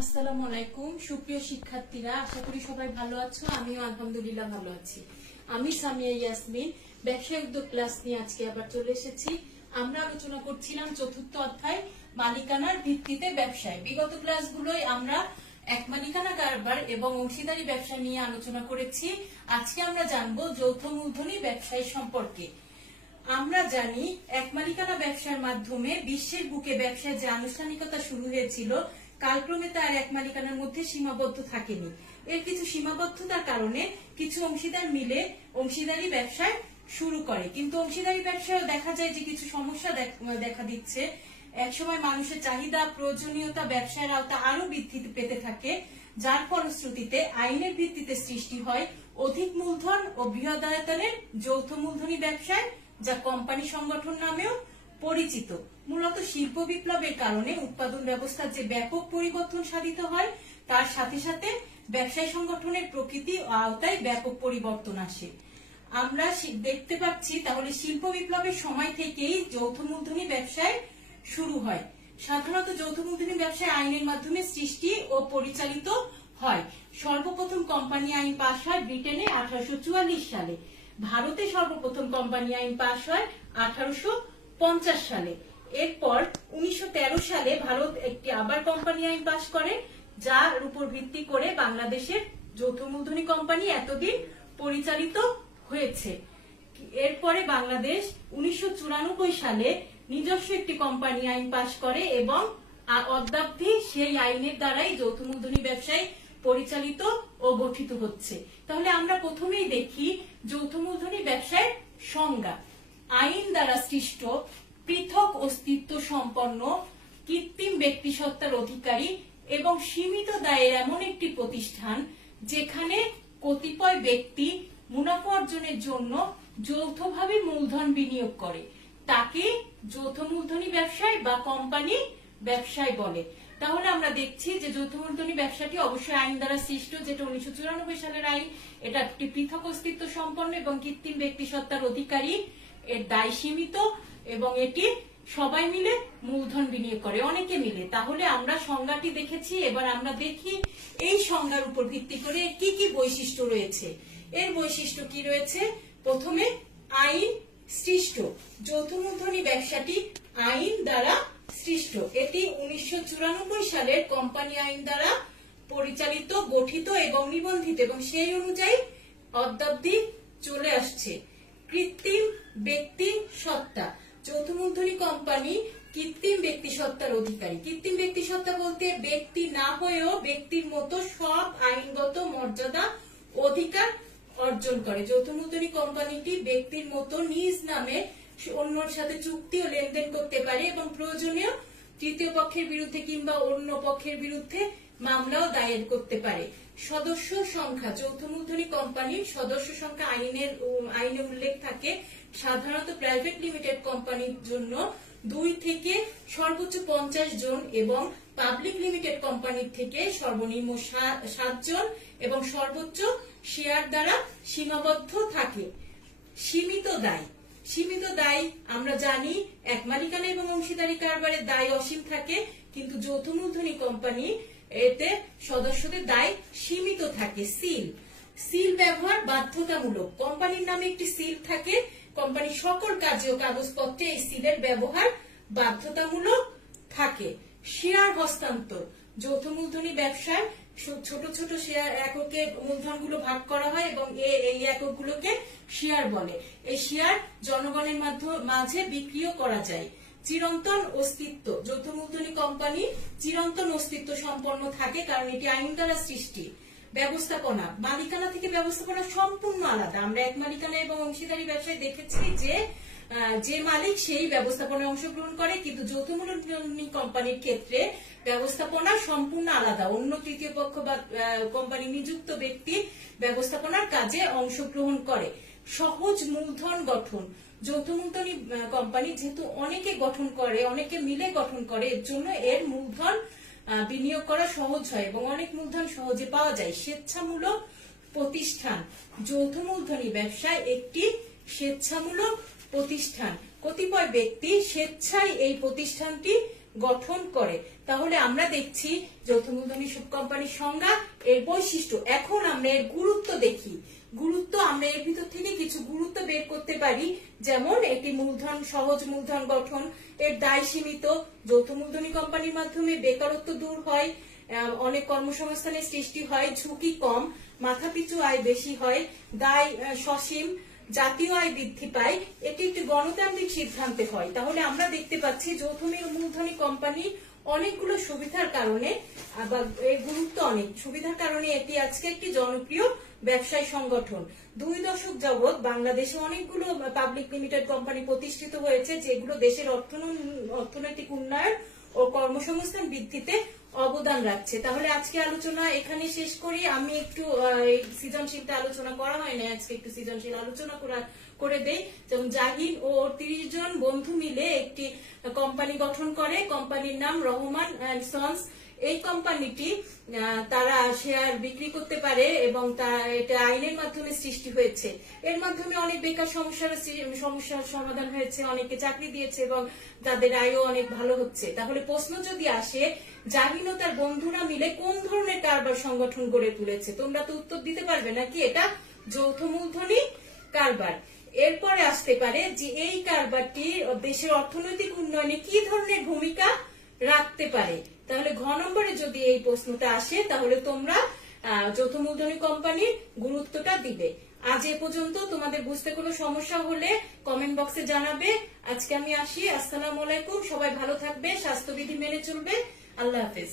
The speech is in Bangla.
আসসালামু আলাইকুম সুপ্রিয় শিক্ষার্থীরা, আশা করি সবাই ভালো আছো। আমিও আলহামদুলিল্লাহ ভালো আছি। আমি সামিয়া ইয়াসমিন ব্যবসায় উদ্যোগ ক্লাস নিয়ে আজকে আবার চলে এসেছি। আমরা আলোচনা করছিলাম চতুর্থ অধ্যায় মালিকানার ভিত্তিতে ব্যবসায়। বিগত ক্লাসগুলোয় আমরা এক মালিকানা কারবার এবং অংশীদারি ব্যবসা নিয়ে আলোচনা করেছি। আজকে আমরা জানবো যৌথ মূলধনী ব্যবসায় সম্পর্কে। আমরা জানি এক মালিকানা ব্যবসার মাধ্যমে বিশ্বের বুকে ব্যবসায় যে আনুষ্ঠানিকতা শুরু হয়েছিল, কালক্রমে তার এক মালিকানার মধ্যে সীমাবদ্ধ থাকেনি। এর কিছু সীমাবদ্ধতার কারণে কিছু অংশীদার মিলে অংশীদারি ব্যবসায় শুরু করে, কিন্তু অংশীদারি ব্যবসায় দেখা যায় যে কিছু সমস্যা দেখা দিচ্ছে। একসময় মানুষের চাহিদা, প্রয়োজনীয়তা ব্যবসায়ের আওতা আরো বৃদ্ধি পেতে থাকে, যার ফলশ্রুতিতে আইনের ভিত্তিতে সৃষ্টি হয় অধিক মূলধন ও বৃহদায়তনের যৌথ মূলধনী ব্যবসায়, যা কোম্পানি সংগঠন নামেও পরিচিত। মূলত শিল্প বিপ্লবের কারণে উৎপাদন ব্যবস্থার যে ব্যাপক পরিবর্তন সাধিত হয়, তার সাথে সাথে ব্যবসায় সংগঠনের প্রকৃতি ও আওতায় ব্যাপক পরিবর্তন আসে। আমরা দেখতে পাচ্ছি তাহলে শিল্প বিপ্লবের সময় থেকেই যৌথ মূলধনী ব্যবসায় শুরু হয়। সাধারণত যৌথ মূলধনী ব্যবসায় আইনের মাধ্যমে সৃষ্টি ও পরিচালিত হয়। সর্বপ্রথম কোম্পানি আইন পাশ হয় ব্রিটেনে 1844 সালে। ভারতে সর্বপ্রথম কোম্পানি আইন পাশ হয় 1850 সালে। এরপর 1913 সালে ভারত একটি আবার কোম্পানি আইন পাশ করে, যার উপর ভিত্তি করে বাংলাদেশের যৌথ মূলধনী কোম্পানি এতদিন পরিচালিত হয়েছে। এরপরে বাংলাদেশ 1994 সালে নিজস্ব একটি কোম্পানি আইন পাশ করে এবং অদ্যাবধি সেই আইনের দ্বারাই যৌথ মূলধনী ব্যবসায় পরিচালিত ও গঠিত হচ্ছে। তাহলে আমরা প্রথমেই দেখি যৌথ মূলধনী ব্যবসায় সংজ্ঞা। আইন দ্বারা সৃষ্ট পৃথক অস্তিত্ব সম্পন্ন কৃত্রিম ব্যক্তিসত্তার অধিকারী এবং সীমিত দায়ের এমন একটি প্রতিষ্ঠান যেখানে কতিপয় ব্যক্তি মুনাফা অর্জনের জন্য যৌথভাবে মূলধন বিনিয়োগ করে, তাকে যৌথ মূলধনী ব্যবসায় বা কোম্পানি ব্যবসায় বলে। তাহলে আমরা দেখছি যে যৌথ মূলধনী ব্যবসাটি অবশ্যই আইন দ্বারা সৃষ্ট, যেটা 1994 সালের আইন। এটা একটি পৃথক অস্তিত্ব সম্পন্ন এবং কৃত্রিম ব্যক্তিসত্তার অধিকারী, এর দায় সীমিত এবং এটি সবাই মিলে মূলধন বিনিয়োগ করে, অনেকে মিলে। তাহলে আমরা সংজ্ঞাটি দেখেছি, এবার আমরা দেখি এই সংজ্ঞার উপর ভিত্তি করে কি কি বৈশিষ্ট্য রয়েছে। এর বৈশিষ্ট্য কি রয়েছে? প্রথমে আইন সৃষ্ট। যৌথ মূলধনী ব্যবসাটি আইন দ্বারা সৃষ্ট। এটি 1994 সালের কোম্পানি আইন দ্বারা পরিচালিত, গঠিত এবং নিবন্ধিত এবং সেই অনুযায়ী অদ্যাবধি চলে আসছে। কৃত্রিম ব্যক্তি সত্তা। যৌথ মূলধনী কোম্পানি কৃত্রিম ব্যক্তি সত্তার অধিকারী। কৃত্রিম ব্যক্তি সত্তা বলতে ব্যক্তি না হয়েও ব্যক্তির মতো সব আইনগত মর্যাদা অধিকার অর্জন করে। যৌথ মূলধনী কোম্পানিটি ব্যক্তির মতো নিজ নামে অন্যর সাথে চুক্তি ও লেনদেন করতে পারে এবং প্রয়োজনীয় তৃতীয় পক্ষের বিরুদ্ধে কিংবা অন্য পক্ষের বিরুদ্ধে মামলাও দায়ের করতে পারে। সদস্য সংখ্যা। যৌথ মূলধনী কোম্পানির সদস্য সংখ্যা আইনে উল্লেখ থাকে। সাধারণত প্রাইভেট লিমিটেড কোম্পানির জন্য 2 থেকে সর্বোচ্চ 50 জন এবং পাবলিক লিমিটেড কোম্পানির থেকে সর্বনিম্ন 7 জন এবং সর্বোচ্চ শেয়ার দ্বারা সীমাবদ্ধ থাকে। সীমিত দায়। সীমিত দায় আমরা জানি এক মালিকানা এবং অংশীদারি কারবারের দায় অসীম থাকে, কিন্তু যৌথ মূলধনী কোম্পানি এতে সদস্যদের দায় সীমিত থাকে। সিল। সিল ব্যবহার বাধ্যতামূলক। কোম্পানির নামে একটি সিল থাকে। কোম্পানির সকল কাজে ও কাগজপত্রে এই সিলের ব্যবহার বাধ্যতামূলক থাকে। শেয়ার হস্তান্তর। যৌথ মূলধনী ব্যবসায় ছোট ছোট শেয়ার এককে মূলধনগুলো ভাগ করা হয় এবং এই এককগুলোকে শেয়ার বলে। এই শেয়ার জনগণের মাঝে বিক্রিও করা যায়। চিরন্তন অস্তিত্ব। যৌথ মূলধনী কোম্পানি চিরন্তন অস্তিত্ব সম্পন্ন থাকে, কারণ এটি আইন দ্বারা সৃষ্টি। ব্যবস্থাপনা। মালিকানা থেকে ব্যবস্থাপনা সম্পূর্ণ আলাদা। আমরা এক মালিকানা এবং অংশীদারি ব্যবসায় দেখেছি যে মালিক সেই ব্যবস্থাপনায় অংশগ্রহণ করে, কিন্তু যৌথ মূলধনী কোম্পানির ক্ষেত্রে ব্যবস্থাপনা সম্পূর্ণ আলাদা। অন্য তৃতীয় পক্ষ বা কোম্পানি নিযুক্ত ব্যক্তি ব্যবস্থাপনার কাজে অংশগ্রহণ করে। সহজ মূলধন গঠন। যৌথ মূলধনী কোম্পানি যেহেতু অনেকে গঠন করে, অনেকে মিলে গঠন করে, এর জন্য এর মূলধন বিনিয়োগ করা সহজ হয় এবং অনেক মূলধন সহজে পাওয়া যায়। স্বেচ্ছামূলক প্রতিষ্ঠান। যৌথ মূলধনী ব্যবসায় একটি স্বেচ্ছামূলক প্রতিষ্ঠান। কতিপয় ব্যক্তি স্বেচ্ছায় এই প্রতিষ্ঠানটি গঠন করে। তাহলে আমরা দেখছি যৌথ মূলধনী সুখ কোম্পানির সংজ্ঞা, এর বৈশিষ্ট্য। এখন আমরা এর গুরুত্ব দেখি। গুরুত্ব আমরা এর ভিতর থেকে কিছু গুরুত্ব বের করতে পারি, যেমন একটি মূলধন, সহজ মূলধন গঠন, এর দায় সীমিত, যৌথ মূলধনী কোম্পানির মাধ্যমে বেকারত্ব দূর হয়, অনেক কর্মসংস্থানের সৃষ্টি হয়, ঝুঁকি কম, মাথাপিছু আয় বেশি হয়, দায় সসীম, জাতীয় আয় বৃদ্ধি পায়, এটি একটি গণতান্ত্রিক সিদ্ধান্তে হয়। তাহলে আমরা দেখতে পাচ্ছি যৌথ মূলধনী কোম্পানি অনেকগুলো সুবিধার কারণে, এর গুরুত্ব অনেক সুবিধার কারণে এটি আজকে একটি জনপ্রিয় ব্যবসায়ী সংগঠন। 2 দশক যাবৎ বাংলাদেশে অনেকগুলো পাবলিক লিমিটেড কোম্পানি প্রতিষ্ঠিত হয়েছে, যেগুলো দেশের অর্থনৈতিক উন্নয়ন ও কর্মসংস্থান বৃদ্ধিতে অবদান রাখছে। তাহলে আজকে আলোচনা এখানে শেষ করি। আমি একটু সৃজনশীলটা আলোচনা করা হয় না, আজকে একটু সৃজনশীল আলোচনা করে দেই। যেমন জাহিদ ও 30 জন বন্ধু মিলে একটি কোম্পানি গঠন করে, কোম্পানির নাম রহমান এন্ড সন্স। এই কোম্পানিটি তারা শেয়ার বিক্রি করতে পারে এবং এটা আইনের মাধ্যমে সৃষ্টি হয়েছে। এর মাধ্যমে অনেক বেকার সমস্যার সমাধান হয়েছে, অনেকে চাকরি দিয়েছে এবং তাদের আয়ও অনেক ভালো হচ্ছে। তাহলে প্রশ্ন যদি আসে, জাহিন ও তার বন্ধুরা মিলে কোন ধরনের কারবার সংগঠন গড়ে তুলেছে, তোমরা তো উত্তর দিতে পারবে নাকি এটা যৌথ মূলধনী কারবার। এরপরে আসতে পারে যে এই কারবারটি দেশের অর্থনৈতিক উন্নয়নে কি ধরনের ভূমিকা রাখতে পারে। তাহলে ঘ নম্বরে যদি এই প্রশ্নটা আসে, তাহলে তোমরা যৌথ মূলধনী কোম্পানির গুরুত্বটা দিবে। আজ এ পর্যন্ত। তোমাদের বুঝতে কোনো সমস্যা হলে কমেন্ট বক্সে জানাবে। আজকে আমি আসি। আসসালামু আলাইকুম। সবাই ভালো থাকবে, স্বাস্থ্যবিধি মেনে চলবে। আল্লাহ হাফেজ।